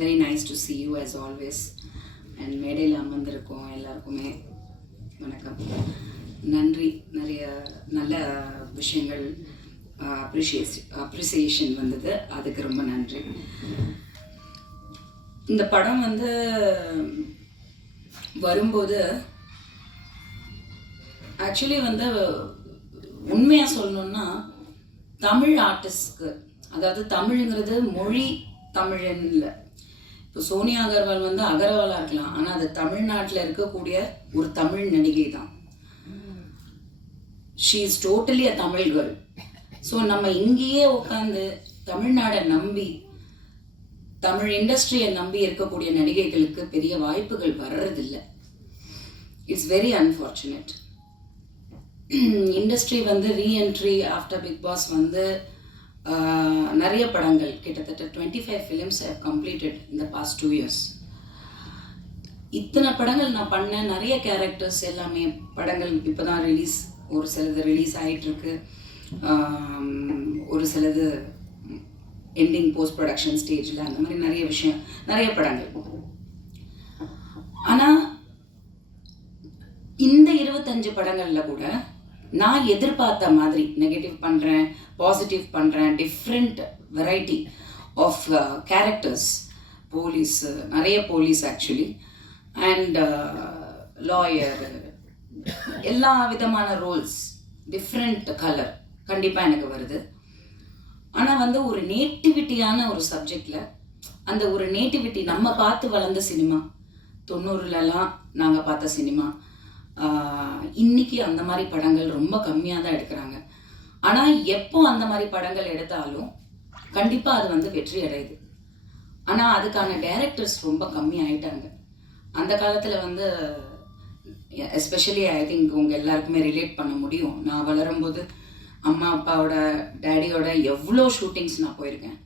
Very nice to see you as always. And மேடையில் அமர்ந்திருக்கோம் எல்லாருக்குமே வணக்கம், நன்றி. நிறைய நல்ல விஷயங்கள் அப்ரிசியேஷன் வந்தது, அதுக்கு ரொம்ப நன்றி. இந்த படம் வரும்போது ஆக்சுவலி உண்மையாக சொல்லணுன்னா தமிழ் ஆர்டிஸ்ட்க்கு, அதாவது தமிழுங்கிறது மொழி தமிழன் இல்லை. இப்போ சோனியா அகர்வால் அகர்வாலாக இருக்கலாம், ஆனால் அது தமிழ்நாட்டில் இருக்கக்கூடிய ஒரு தமிழ் நடிகை தான். She is totally a Tamil girl. So நம்ம இங்கேயே உட்காந்து தமிழ்நாடை நம்பி, தமிழ் இண்டஸ்ட்ரியை நம்பி இருக்கக்கூடிய நடிகைகளுக்கு பெரிய வாய்ப்புகள் வர்றதில்லை. It's very unfortunate. Industry reentry after Bigg Boss நிறைய படங்கள், கிட்டத்தட்ட 25 ஃபிலிம்ஸ் ஹவ் கம்ப்ளீட்டட் இந்த பாஸ்ட் 2 years. இத்தனை படங்கள் நான் பண்ணேன், நிறைய கேரக்டர்ஸ் எல்லாமே படங்கள் இப்போ தான் ரிலீஸ், ஒரு சிலது ரிலீஸ் ஆகிட்டுருக்கு, ஒரு சிலது எண்டிங் போஸ்ட் ப்ரொடக்ஷன் ஸ்டேஜில், அந்த மாதிரி நிறைய விஷயம், நிறைய படங்கள். ஆனால் இந்த 25 படங்களில் கூட நான் எதிர்பார்த்த மாதிரி நெகட்டிவ் பண்ணுறேன், பாசிட்டிவ் பண்ணுறேன், different variety of characters, police, நிறைய போலீஸ் ஆக்சுவலி, அண்ட் லாயர், எல்லா விதமான ரோல்ஸ், டிஃப்ரெண்ட் கலர் கண்டிப்பாக எனக்கு வருது. ஆனால் ஒரு நேட்டிவிட்டியான ஒரு சப்ஜெக்டில், அந்த ஒரு நேட்டிவிட்டி நம்ம பார்த்து வளர்ந்த சினிமா, 90லலாம் நாங்கள் பார்த்த சினிமா, இன்னைக்கு அந்த மாதிரி படங்கள் ரொம்ப கம்மியாக தான் எடுக்கிறாங்க. ஆனால் எப்போ அந்த மாதிரி படங்கள் எடுத்தாலும் கண்டிப்பாக அது வெற்றி அடையுது. ஆனால் அதுக்கான டைரக்டர்ஸ் ரொம்ப கம்மி ஆயிட்டாங்க. அந்த காலத்தில் எஸ்பெஷலி ஐ திங்க் உங்கள் எல்லாருக்குமே ரிலேட் பண்ண முடியும். நான் வளரும்போது அம்மா அப்பாவோட டேடியோட எவ்வளோ ஷூட்டிங்ஸ் நான் போயிருக்கேன்.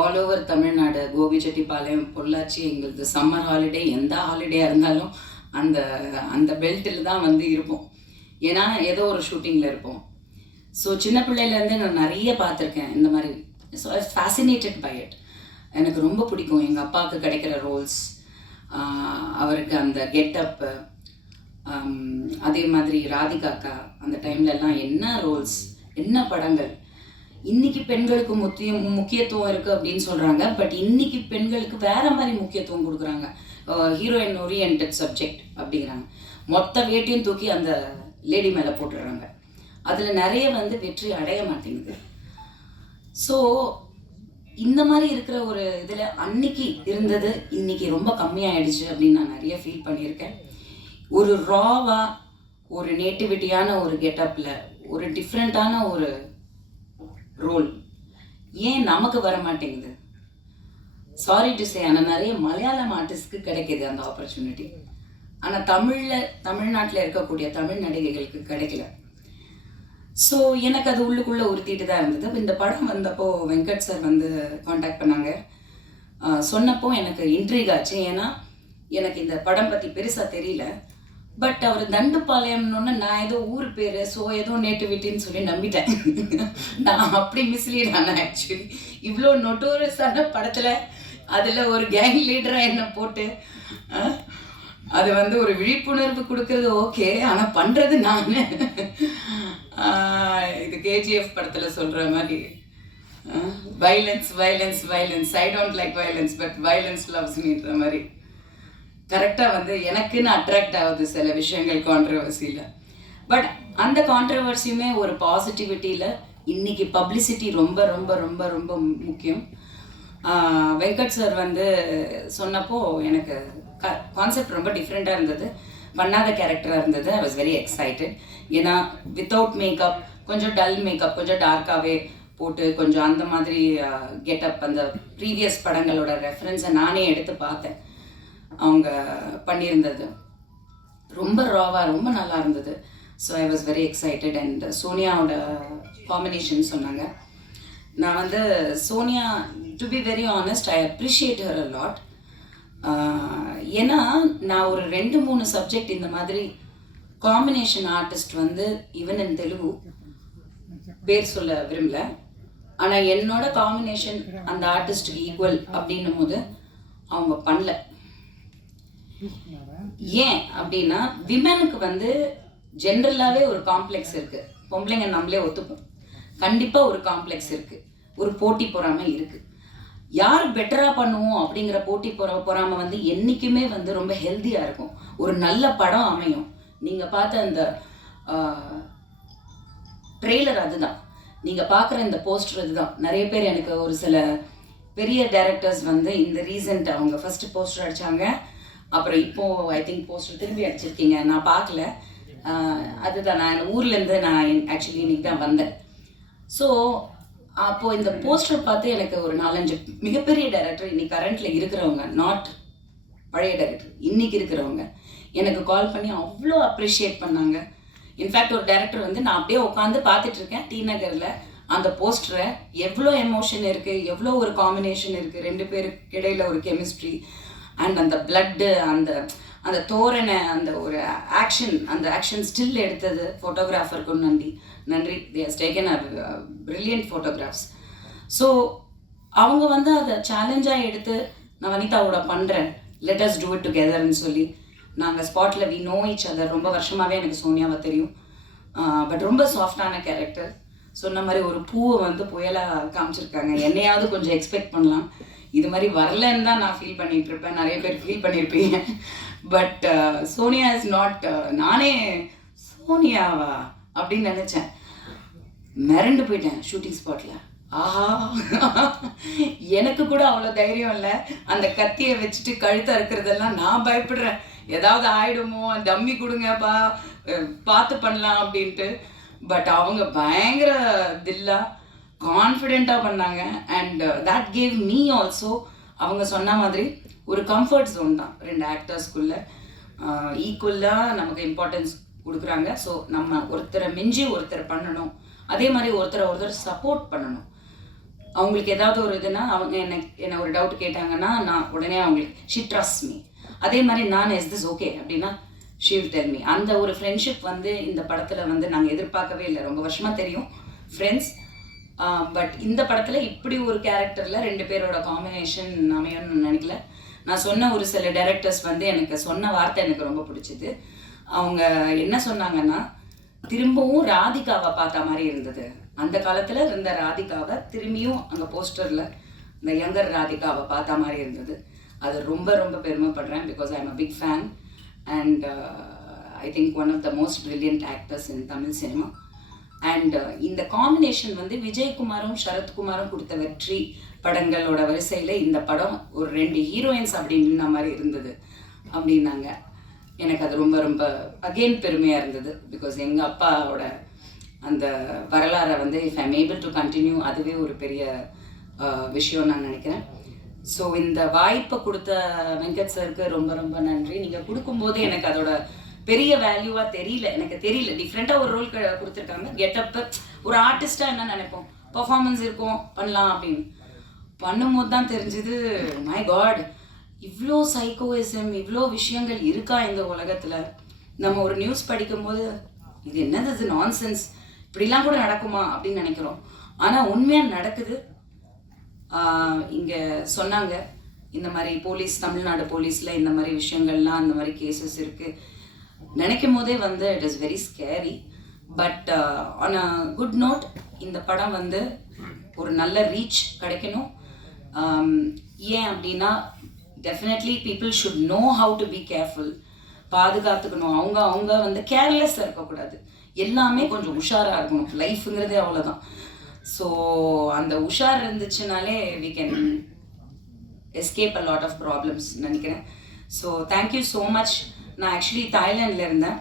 ஆல் ஓவர் தமிழ்நாடு, கோபிச்செட்டிப்பாளையம், பொள்ளாச்சி, எங்களுக்கு சம்மர் ஹாலிடே, எந்த ஹாலிடேயாக இருந்தாலும் அந்த அந்த பெல்ட்டில் தான் இருப்போம். ஏன்னா ஏதோ ஒரு ஷூட்டிங்கில் இருப்போம். ஸோ சின்ன பிள்ளையிலேருந்தே நான் நிறைய பார்த்துருக்கேன் இந்த மாதிரி. So I fascinated by it. எனக்கு ரொம்ப பிடிக்கும் எங்கள் அப்பாவுக்கு கிடைக்கிற ரோல்ஸ், அவருக்கு அந்த கெட்டப்பு, அதே மாதிரி ராதிகாக்கா அந்த டைம்லலாம் என்ன ரோல்ஸ், என்ன படங்கள். இன்றைக்கி பெண்களுக்கு முக்கியத்துவம் இருக்குது அப்படின்னு சொல்கிறாங்க, பட் இன்றைக்கி பெண்களுக்கு வேறு மாதிரி முக்கியத்துவம் கொடுக்குறாங்க. ஹீரோயின் ஓரியன்டட் சப்ஜெக்ட் அப்படிங்கிறாங்க. மொத்த வேட்டையும் தூக்கி அந்த லேடி மேலே போட்டுடுறாங்க. அதில் நிறைய வெற்றி அடைய மாட்டேங்குது. ஸோ இந்த மாதிரி இருக்கிற ஒரு இதில் அன்னைக்கு இருந்தது இன்னைக்கு ரொம்ப கம்மியாயிடுச்சு அப்படின்னு நான் நிறைய ஃபீல் பண்ணியிருக்கேன். ஒரு ராவாக, ஒரு நேட்டிவிட்டியான ஒரு கெட்டப்பில், ஒரு டிஃப்ரெண்ட்டான ஒரு ரோல் ஏன் நமக்கு வர மாட்டேங்குது? சாரி டு சே, ஆனால் நிறைய மலையாளம் ஆர்டிஸ்ட்க்கு கிடைக்கிது அந்த ஆப்பர்ச்சுனிட்டி. ஆனால் தமிழ்நாட்டில் இருக்கக்கூடிய தமிழ் நடிகைகளுக்கு கிடைக்கல. ஸோ எனக்கு அது உள்ளுக்குள்ளே உறுத்திட்டு தான் இருந்தது. இந்த படம் வந்தப்போ வெங்கட் சார் காண்டாக்ட் பண்ணாங்க. சொன்னப்போ எனக்கு இன்ட்ரீக் ஆச்சு. ஏன்னா எனக்கு இந்த படம் பற்றி பெருசாக தெரியல. பட் அவர் தண்டுப்பாளையம்னு நான் ஏதோ ஊர் பேர், ஸோ ஏதோ நேட்டிவிட்டின்னு சொல்லி நம்பிட்டேன். நான் அப்படி மிஸ்லீட் ஆனேன் ஆக்சுவலி. இவ்வளோ நொட்டோரியஸான படத்தில் அதில் ஒரு கேங் லீடராக என்ன போட்டு அது ஒரு விழிப்புணர்வு கொடுக்கறது ஓகே, ஆனால் பண்ணுறது நான் இது கேஜிஎஃப் படத்தில் சொல்கிற மாதிரி violence violence violence, I don't like violence but violence loves மீன்ற மாதிரி கரெக்டாக எனக்குன்னு அட்ராக்ட் ஆகுது சில விஷயங்கள் கான்ட்ரவர்சியில். பட் அந்த கான்ட்ரவர்சியுமே ஒரு பாசிட்டிவிட்டியில் இன்னைக்கு பப்ளிசிட்டி ரொம்ப ரொம்ப ரொம்ப ரொம்ப முக்கியம். வெங்கட் சார் சொன்னப்போ எனக்கு கான்செப்ட் ரொம்ப டிஃப்ரெண்ட்டாக இருந்தது, பண்ணாத கேரக்டராக இருந்தது. ஐ வாஸ் வெரி எக்ஸைட்டட். ஏன்னா வித்தவுட் மேக்கப், கொஞ்சம் டல் மேக்கப், கொஞ்சம் டார்க்காகவே போட்டு, கொஞ்சம் அந்த மாதிரி கெட்டப், அந்த ப்ரீவியஸ் படங்களோட ரெஃபரன்ஸை நானே எடுத்து பார்த்தேன். அவங்க பண்ணியிருந்தது ரொம்ப ராவாக, ரொம்ப நல்லா இருந்தது. So I was very excited. And சோனியாவோட காம்பினேஷன் சொன்னாங்க. நான் Sonia, to be very honest, I appreciate her a lot. ஏன்னா நான் ஒரு 2-3 சப்ஜெக்ட் இந்த மாதிரி combination artist even in Telugu, பேர் சொல்ல விரும்பல, ஆனால் என்னோட காம்பினேஷன் அந்த ஆர்டிஸ்ட்டுக்கு ஈக்குவல் அப்படின்னும் போது அவங்க பண்ணல. ஏன் அப்படின்னா விமனுக்கு வந்து ஜென்ரலாகவே ஒரு காம்ப்ளெக்ஸ் இருக்குது. பொம்பளைங்க நம்மளே ஒத்துப்போம், கண்டிப்பாக ஒரு காம்ப்ளெக்ஸ் இருக்குது, ஒரு போட்டி பொறாமை இருக்குது. யார் பெட்டராக பண்ணுவோம் அப்படிங்கிற போட்டி பொறாமை வந்து என்றைக்குமே வந்து ரொம்ப ஹெல்த்தியாக இருக்கும். ஒரு நல்ல படம் அமையும். நீங்கள் பார்த்த அந்த ட்ரெய்லர் அதுதான், நீங்கள் பார்க்குற இந்த போஸ்டர் அதுதான். நிறைய பேர் எனக்கு ஒரு சில பெரிய டைரக்டர்ஸ் வந்து இந்த ரீசன்ட் அவங்க ஃபஸ்ட்டு போஸ்டர் அடித்தாங்க, அப்புறம் இப்போது ஐ திங்க் போஸ்டர் திரும்பி அடிச்சிருக்கீங்க, நான் பார்க்கல. அதுதான் நான் ஊர்லேருந்து நான் ஆக்சுவலி இன்னைக்கு தான் வந்தேன். ஸோ அப்போது இந்த போஸ்டர் பார்த்து எனக்கு ஒரு 4-5 மிகப்பெரிய டைரக்டர் இன்னைக்கு கரண்ட்டில் இருக்கிறவங்க, நாட் பழைய டைரக்டர், இன்றைக்கி இருக்கிறவங்க எனக்கு கால் பண்ணி அவ்வளோ அப்ரிஷியேட் பண்ணாங்க. இன்ஃபேக்ட் ஒரு டைரக்டர் வந்து நான் அப்படியே உட்காந்து பார்த்துட்ருக்கேன் டி நகரில், அந்த போஸ்டரை எவ்வளோ எமோஷன் இருக்குது, எவ்வளோ ஒரு காம்பினேஷன் இருக்குது, 2 பேருக்கு இடையில் ஒரு கெமிஸ்ட்ரி அண்ட் அந்த பிளட்டு, அந்த தோரணை, அந்த ஒரு ஆக்ஷன், அந்த ஆக்ஷன் ஸ்டில் எடுத்தது ஃபோட்டோகிராஃபருக்கும் நன்றி. They has taken brilliant photographs. So அவங்க வந்து அதை சேலஞ்சாக எடுத்து நான் வனிதாவோட பண்ணுறேன், லெட் அஸ் டூ இட் டுகெதர்னு சொல்லி நாங்கள் ஸ்பாட்டில் வி நோ ஈச் அதர். ரொம்ப வருஷமாகவே எனக்கு சோனியாவை தெரியும், பட் ரொம்ப சாஃப்டான கேரக்டர். சொன்ன மாதிரி ஒரு பூவை வந்து புயலாக காமிச்சிருக்காங்க. என்னையாவது கொஞ்சம் எக்ஸ்பெக்ட் பண்ணலாம், இது மாதிரி வரலன்னு தான் நான் ஃபீல் பண்ணிகிட்டு இருப்பேன், நிறைய பேர் ஃபீல் பண்ணியிருப்பீங்க. பட் சோனியா இஸ் நாட், நானே சோனியாவா அப்படின்னு நினச்சேன், மிரண்டு போயிட்டேன் ஷூட்டிங் ஸ்பாட்டில். ஆஹா, எனக்கு கூட அவ்வளோ தைரியம் இல்லை. அந்த கத்தியை வச்சுட்டு கழுத்தை இருக்கிறதெல்லாம் நான் பயப்படுறேன், ஏதாவது ஆயிடுமோ, டம்மி கொடுங்கப்பா பார்த்து பண்ணலாம் அப்படின்ட்டு. பட் அவங்க பயங்கர தில்லா கான்ஃபிடெண்ட்டாக பண்ணாங்க. And that gave me also, அவங்க சொன்ன மாதிரி ஒரு கம்ஃபர்ட் ஜோன் தான் 2 ஆக்டர்ஸ்குள்ளே. ஈக்குவலாக நமக்கு இம்பார்ட்டன்ஸ் கொடுக்குறாங்க. ஸோ நம்ம ஒருத்தரை மிஞ்சி ஒருத்தர் பண்ணணும், அதே மாதிரி ஒருத்தர் சப்போர்ட் பண்ணணும். அவங்களுக்கு ஏதாவது ஒரு இதுனா அவங்க என்ன ஒரு டவுட் கேட்டாங்கன்னா நான் உடனே அவங்களுக்கு ஷி ட்ரஸ்ட் மீ. அதே மாதிரி நான் இஸ் திஸ் ஓகே அப்படின்னா ஷி வில் டெல் மீ. அந்த ஒரு ஃப்ரெண்ட்ஷிப் வந்து இந்த படத்தில் வந்து நாங்கள் எதிர்பார்க்கவே இல்லை. ரொம்ப வருஷமாக தெரியும் ஃப்ரெண்ட்ஸ், பட் இந்த படத்தில் இப்படி ஒரு கேரக்டரில் 2 பேரோட காம்பினேஷன் அமையணும்னு நினைக்கல. நான் சொன்ன ஒரு சில டைரக்டர்ஸ் வந்து எனக்கு சொன்ன வார்த்தை எனக்கு ரொம்ப பிடிச்சிது. அவங்க என்ன சொன்னாங்கன்னா, திரும்பவும் ராதிகாவை பார்த்த மாதிரி இருந்தது. அந்த காலத்தில் இருந்த ராதிகாவை திரும்பியும் அங்கே போஸ்டரில் இந்த யங்கர் ராதிகாவை பார்த்த மாதிரி இருந்தது. அது ரொம்ப ரொம்ப பெருமைப்படுறேன், because I am a big fan and I think one of the most brilliant actors in Tamil cinema. And இந்த காம்பினேஷன் வந்து விஜயகுமாரும் சரத்குமாரும் கொடுத்த வெற்றி படங்களோட வரிசையில் இந்த படம் ஒரு 2 ஹீரோயின்ஸ் அப்படின்ற மாதிரி இருந்தது அப்படின்னாங்க. எனக்கு அது ரொம்ப ரொம்ப அகெயின் பெருமையாக இருந்தது. பிகாஸ் எங்கள் அப்பாவோட அந்த வரலாறை வந்து if I'm able to continue, அதுவே ஒரு பெரிய விஷயம் நான் நினைக்கிறேன். ஸோ இந்த வாய்ப்பை கொடுத்த வெங்கட் சருக்கு ரொம்ப ரொம்ப நன்றி. நீங்கள் கொடுக்கும்போது எனக்கு அதோட பெரிய வேல்யூவாக எனக்கு தெரியல. டிஃப்ரெண்ட்டாக ஒரு ரோல் கொடுத்துருக்காங்க, கெட்டப்பு, ஒரு ஆர்டிஸ்டாக என்ன நினைப்போம், பர்ஃபார்மன்ஸ் இருக்கும் பண்ணலாம் அப்படின்னு பண்ணும்போது தான் தெரிஞ்சுது, மை காட், இவ்வளோ சைக்கோயிசம், இவ்வளோ விஷயங்கள் இருக்கா இந்த உலகத்தில். நம்ம ஒரு நியூஸ் படிக்கும்போது இது என்னது, இது நான்சென்ஸ், இப்படிலாம் கூட நடக்குமா அப்படின்னு நினைக்கிறோம். ஆனால் உண்மையாக நடக்குது. இங்கே சொன்னாங்க இந்த மாதிரி போலீஸ், தமிழ்நாடு போலீஸில் இந்த மாதிரி விஷயங்கள்லாம், அந்த மாதிரி கேசஸ் இருக்குது. நினைக்கும் போதே வந்து it is very scary. But on a good note, இந்த படம் வந்து ஒரு நல்ல ரீச் கிடைக்கணும். ஏன் அப்படின்னா definitely people should know how to be careful, பாதுகாத்துக்கணும். அவங்க வந்து கேர்லெஸ்ஸாக இருக்கக்கூடாது, எல்லாமே கொஞ்சம் உஷாராக இருக்கணும். லைஃபுங்கிறதே அவ்வளோதான். ஸோ அந்த உஷார் இருந்துச்சுனாலே we can escape a lot of problems நினைக்கிறேன். So thank you so much. நான் ஆக்சுவலி தாய்லாண்டில் இருந்தேன்.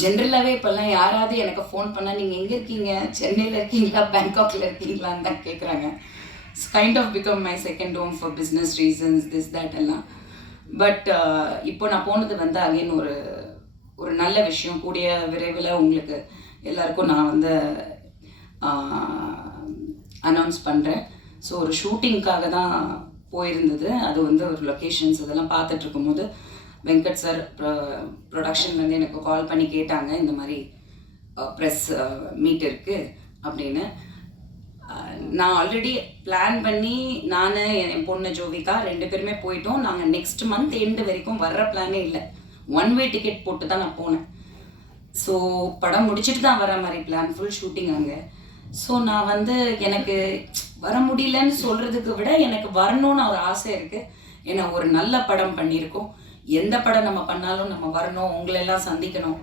ஜென்ரலாகவே இப்போல்லாம் யாராவது எனக்கு ஃபோன் பண்ணால் நீங்கள் எங்கே இருக்கீங்க, சென்னையில் இருக்கீங்களா, பேங்காக்கில் இருக்கீங்களான்னு தான் கேட்குறாங்க. It's kind of become my second home for business reasons, this that எல்லாம். பட் இப்போ நான் போனது வந்து அகைன் ஒரு நல்ல விஷயம். கூடிய விரைவில் உங்களுக்கு எல்லாருக்கும் நான் வந்து அனௌன்ஸ் பண்ணுறேன். ஸோ ஒரு ஷூட்டிங்க்காக தான் போயிருந்தது. அது வந்து ஒரு லொக்கேஷன்ஸ் இதெல்லாம் பார்த்துட்டு இருக்கும்போது வெங்கட் சார் ப்ரொடக்ஷன்லேருந்து எனக்கு கால் பண்ணி கேட்டாங்க, இந்த மாதிரி ப்ரெஸ் மீட் இருக்குது அப்படின்னு. நான் ஆல்ரெடி பிளான் பண்ணி நான் என் பொண்ணு ஜோவிகா 2 பேருமே போயிட்டோம். நாங்கள் நெக்ஸ்ட் மந்த் எண்டு வரைக்கும் வர்ற பிளானே இல்லை. 1 வே டிக்கெட் போட்டு தான் நான் போனேன். ஸோ படம் முடிச்சுட்டு தான் வர மாதிரி பிளான், ஃபுல் ஷூட்டிங் அங்கே. ஸோ நான் எனக்கு வர முடியலன்னு சொல்கிறதுக்கு விட எனக்கு வரணும்னு ஒரு ஆசை இருக்குது. ஏன்னா ஒரு நல்ல படம் பண்ணியிருக்கோம். எந்த படம் நம்ம பண்ணாலும் நம்ம வரணும், உங்களெல்லாம் சந்திக்கணும்,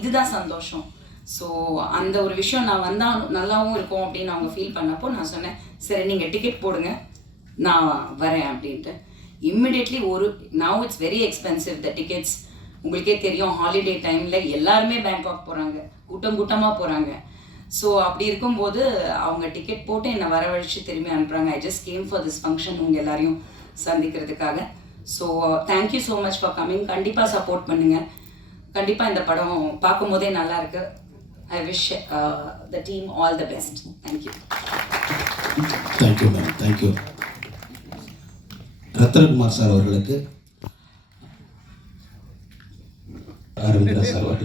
இதுதான் சந்தோஷம். ஸோ அந்த ஒரு விஷயம் நான் வந்தால் நல்லாவும் இருக்கும் அப்படின்னு அவங்க ஃபீல் பண்ணப்போ நான் சொன்னேன், சரி நீங்கள் டிக்கெட் போடுங்க, நான் வரேன் அப்படின்ட்டு. Immediately now it's very expensive the tickets. உங்களுக்கே தெரியும், ஹாலிடே டைமில் எல்லாருமே பேங்காக் போகிறாங்க, கூட்டமாக போகிறாங்க. ஸோ அப்படி இருக்கும்போது அவங்க டிக்கெட் போட்டு என்னை வரவழைச்சு திரும்பி அனுப்புகிறாங்க. I just came for this function, உங்கள் எல்லாரையும் சந்திக்கிறதுக்காக. So thank you so much for coming. கண்டிப்பாக சப்போர்ட் பண்ணுங்கள். கண்டிப்பாக இந்த படம் பார்க்கும் போதே நல்லாயிருக்கு. I wish the team all the best. Thank you. Thank you, ma'am. Thank you. Ratnakumar sir அவர்களுக்கு ஆரம்பிக்கிறார் சார்.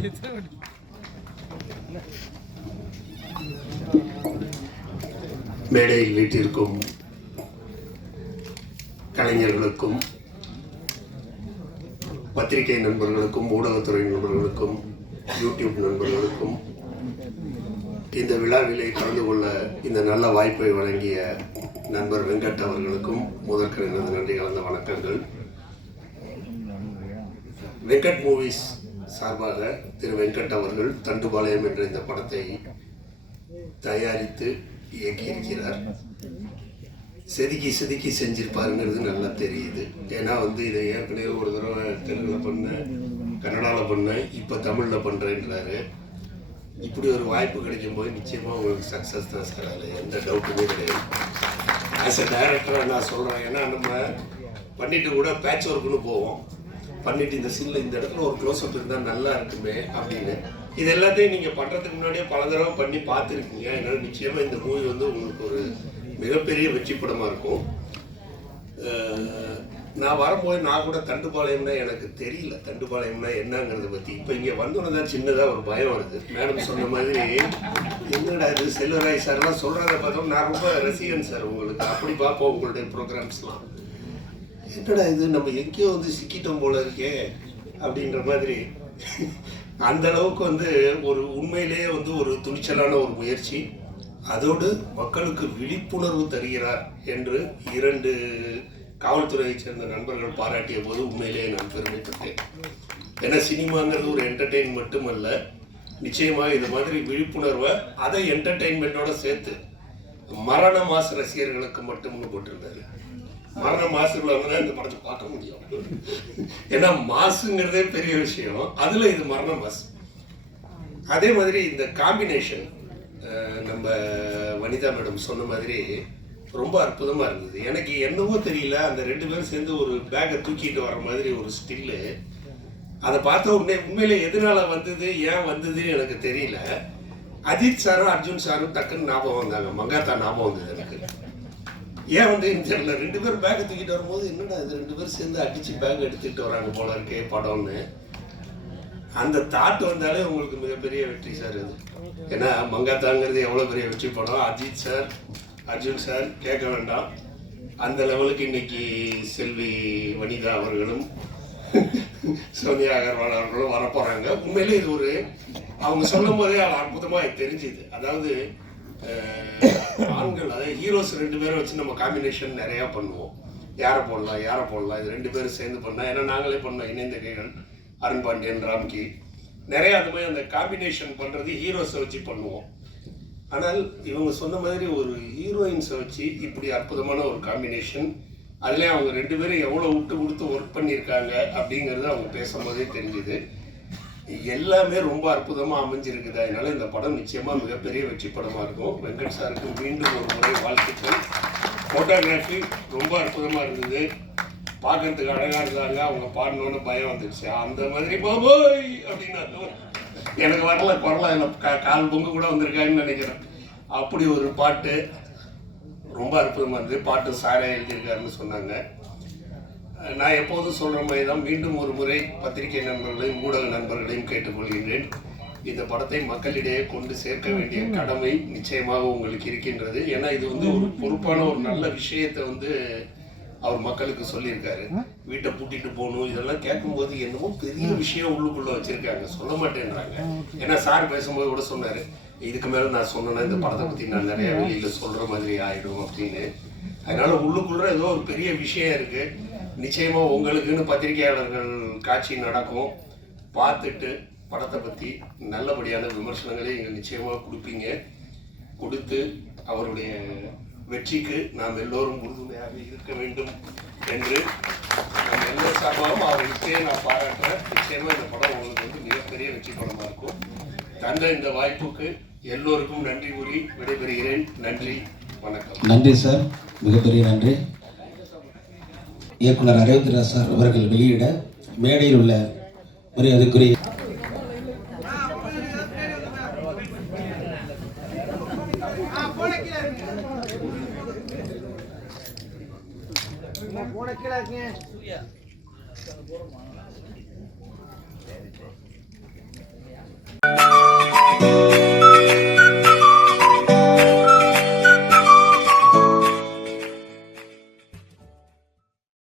மேடையில் வீட்டிற்கும் கலைஞர்களுக்கும் பத்திரிகை நண்பர்களுக்கும் ஊடகத்துறை நண்பர்களுக்கும் யூடியூப் நண்பர்களுக்கும் இந்த விழாவிலே கலந்து கொள்ள இந்த நல்ல வாய்ப்பை வழங்கிய நண்பர் வெங்கட் அவர்களுக்கும் முதற்கண் எனது நன்றி கலந்த வணக்கங்கள். வெங்கட் மூவிஸ் சார்பாக திரு வெங்கட் அவர்கள் தண்டுபாளையம் என்ற இந்த படத்தை தயாரித்து இயக்கியிருக்கிறார். செதுக்கி செஞ்சிருப்பாருங்கிறது நல்லா தெரியுது. ஏன்னா இதை ஏற்கனவே ஒரு தடவை தெலுங்குல பண்ணேன், கன்னடாவில் பண்ணேன், இப்போ தமிழில் பண்ணுறேன்றாரு. இப்படி ஒரு வாய்ப்பு கிடைக்கும் போது நிச்சயமாக உங்களுக்கு சக்ஸஸ் தான் சார், அதில் எந்த டவுட்டுமே கிடையாது. ஆஸ் எ டைரக்டராக நான் சொல்கிறேன், ஏன்னா நம்ம பண்ணிட்டு கூட பேட்ச் ஒர்க்குன்னு போவோம், பண்ணிவிட்டு இந்த சீனில் இந்த இடத்துல ஒரு க்ளோஸ்அப் இருந்தால் நல்லா இருக்குமே அப்படின்னு. இது எல்லாத்தையும் நீங்கள் பண்ணுறதுக்கு முன்னாடியே பல தடவை பண்ணி பார்த்துருக்கீங்க. அதனால் நிச்சயமாக இந்த மூவி உங்களுக்கு ஒரு மிகப்பெரிய வெற்றி படமாக இருக்கும். நான் வரும்போது நான் கூட தண்டுபாளையம்னா எனக்கு தெரியல, தண்டுபாளையம்னா என்னங்கிறத பற்றி. இப்போ இங்கே வந்தோன்னு தான் சின்னதாக ஒரு பயம் வருது. மேடம் சொன்ன மாதிரி என்னடா இது செல்வராய் சார்லாம் சொல்கிறத பார்த்தோம். நான் ரொம்ப ரசிகன் சார் உங்களுக்கு, அப்படி பார்ப்போம் உங்களுடைய ப்ரோக்ராம்ஸ்லாம். என்னடா இது நம்ம எங்கேயோ சிக்கிட்டோம் போல இருக்கே அப்படின்ற மாதிரி. அந்த அளவுக்கு ஒரு உண்மையிலேயே ஒரு துணிச்சலான ஒரு முயற்சி. அதோடு மக்களுக்கு விழிப்புணர்வு தருகிறார் என்று 2 காவல்துறையைச் சேர்ந்த நண்பர்கள் பாராட்டிய போது உண்மையிலேயே நான் பெருமைப்பட்டேன். ஏன்னா சினிமாங்கிறது ஒரு என்டர்டெயின்மெண்ட் மட்டுமல்ல, நிச்சயமாக இது மாதிரி விழிப்புணர்வை அதை என்டர்டெயின்மெண்ட்டோட சேர்த்து மரண மாசு ரசிகர்களுக்கு மட்டும்னு போட்டிருந்தாரு. மரண மாசுல தான் இந்த படத்தை பார்க்க முடியும். ஏன்னா மாசுங்கிறதே பெரிய விஷயம், அதில் இது மரண மாசு. அதே மாதிரி இந்த காம்பினேஷன் நம்ம வனிதா மேடம் சொன்ன மாதிரி ரொம்ப அற்புதமாக இருந்தது. எனக்கு என்னவோ தெரியல, அந்த 2 பேரும் சேர்ந்து ஒரு பேக்கை தூக்கிட்டு வர மாதிரி ஒரு ஸ்டில்லு. அதை பார்த்த உண்மையிலே எதனால வந்தது, ஏன் வந்தது எனக்கு தெரியல. அஜித் சாரும் அர்ஜுன் சாரும் டக்குன்னு ஞாபகம் வந்தாங்க, மங்காத்தா ஞாபகம் வந்தது எனக்கு. ஏன் தெரியல, 2 பேரும் பேக்கை தூக்கிட்டு வரும்போது என்னடா இது 2 பேரும் சேர்ந்து அடிச்சு பேக் எடுத்துக்கிட்டு வராங்க போல இருக்கே படம்னு. அந்த தாட் வந்தாலே உங்களுக்கு மிகப்பெரிய வெற்றி சார் இது. ஏன்னா மங்காத்தாங்கிறது எவ்வளோ பெரிய வெற்றி படம். அஜித் சார் அர்ஜுன் சார் கேட்க வேண்டாம், அந்த லெவலுக்கு இன்னைக்கு செல்வி வனிதா அவர்களும் சோனியா அகர்வால் அவர்களும் வரப்போகிறாங்க. உண்மையிலே இது அவங்க சொல்லும் போதே அற்புதமாக தெரிஞ்சுது. அதாவது ஆண்கள், அதாவது ஹீரோஸ் 2 பேரை வச்சு நம்ம காம்பினேஷன் நிறையா பண்ணுவோம். யாரை போடலாம் இது 2 பேரும் சேர்ந்து பண்ணால். ஏன்னா நாங்களே பண்ணோம் இணைந்த கைகள், அருண் பாண்டியன், ராம்கி, நிறையா அந்த மாதிரி அந்த காம்பினேஷன் பண்ணுறது ஹீரோஸை வச்சு பண்ணுவோம். ஆனால் இவங்க சொன்ன மாதிரி ஒரு ஹீரோயின்ஸை வச்சு இப்படி அற்புதமான ஒரு காம்பினேஷன், அதுலேயும் அவங்க 2 பேரும் எவ்வளோ விட்டு கொடுத்து ஒர்க் பண்ணியிருக்காங்க அப்படிங்கிறது அவங்க பேசும்போதே தெரிஞ்சுது. எல்லாமே ரொம்ப அற்புதமாக அமைஞ்சிருக்குது. அதனால இந்த படம் நிச்சயமாக மிகப்பெரிய வெற்றி படமாக இருக்கும். வெங்கட் சாருக்கு மீண்டும் ஒரு முறை வாழ்த்துக்கள். ஃபோட்டோகிராஃபி ரொம்ப அற்புதமாக இருந்தது, பார்க்கறதுக்கு அழகாக இருந்தாங்க. அவங்க பாடணுன்னு பயம் வந்துடுச்சு, அந்த மாதிரி பாபோய் அப்படின்னு எனக்கு வரல குரலாம், இல்லை கால் பொங்கு கூட வந்திருக்காங்கன்னு நினைக்கிறேன். அப்படி ஒரு பாட்டு ரொம்ப அற்புதமாக இருந்தது. பாட்டு சாரா எழுதியிருக்காருன்னு சொன்னாங்க. நான் எப்போதும் சொல்கிற மாதிரி தான் மீண்டும் ஒரு முறை பத்திரிகை நண்பர்களையும் ஊடக நண்பர்களையும் கேட்டுக்கொள்கின்றேன். இந்த படத்தை மக்களிடையே கொண்டு சேர்க்க வேண்டிய கடமை நிச்சயமாக உங்களுக்கு இருக்கின்றது. ஏன்னா இது வந்து ஒரு பொறுப்பான ஒரு நல்ல விஷயத்தை வந்து அவர் மக்களுக்கு சொல்லியிருக்காரு. வீட்டை பூட்டிட்டு போகணும் இதெல்லாம் கேட்கும்போது என்னமோ பெரிய விஷயம் உள்ளுக்குள்ள வச்சிருக்காங்க, சொல்ல மாட்டேன்றாங்க. ஏன்னா சார் பேசும்போது கூட சொன்னாரு, இதுக்கு மேல நான் சொன்னேன்னா இந்த படத்தை பத்தி நான் நிறைய வெளியில சொல்ற மாதிரி ஆயிடும் அப்படின்னு. அதனால உள்ளுக்குள்ள ஏதோ ஒரு பெரிய விஷயம் இருக்கு. நிச்சயமா உங்களுக்குன்னு பத்திரிகையாளர்கள் காட்சி நடக்கும், பார்த்துட்டு படத்தை பற்றி நல்லபடியான விமர்சனங்களை இங்கே நிச்சயமாக கொடுப்பீங்க. கொடுத்து அவருடைய வெற்றிக்கு நாம் எல்லோரும் உறுதுணையாக இருக்க வேண்டும் என்று நம்ம எல்லா சார்பாகவும் அவர்களுக்கே நான் பாராட்டுறேன். நிச்சயமாக இந்த படம் உங்களுக்கு வந்து மிகப்பெரிய வெற்றி படமாக இருக்கும். தந்த இந்த வாய்ப்புக்கு எல்லோருக்கும் நன்றி கூறி விடைபெறுகிறேன். நன்றி, வணக்கம். நன்றி சார், மிகப்பெரிய நன்றி. இயக்குனர் அரவிந்த்ராஜ் சார் அவர்கள் வெளியிட மேடையில் உள்ள மரியாதைக்குரிய போன கீழே இருக்கீங்க.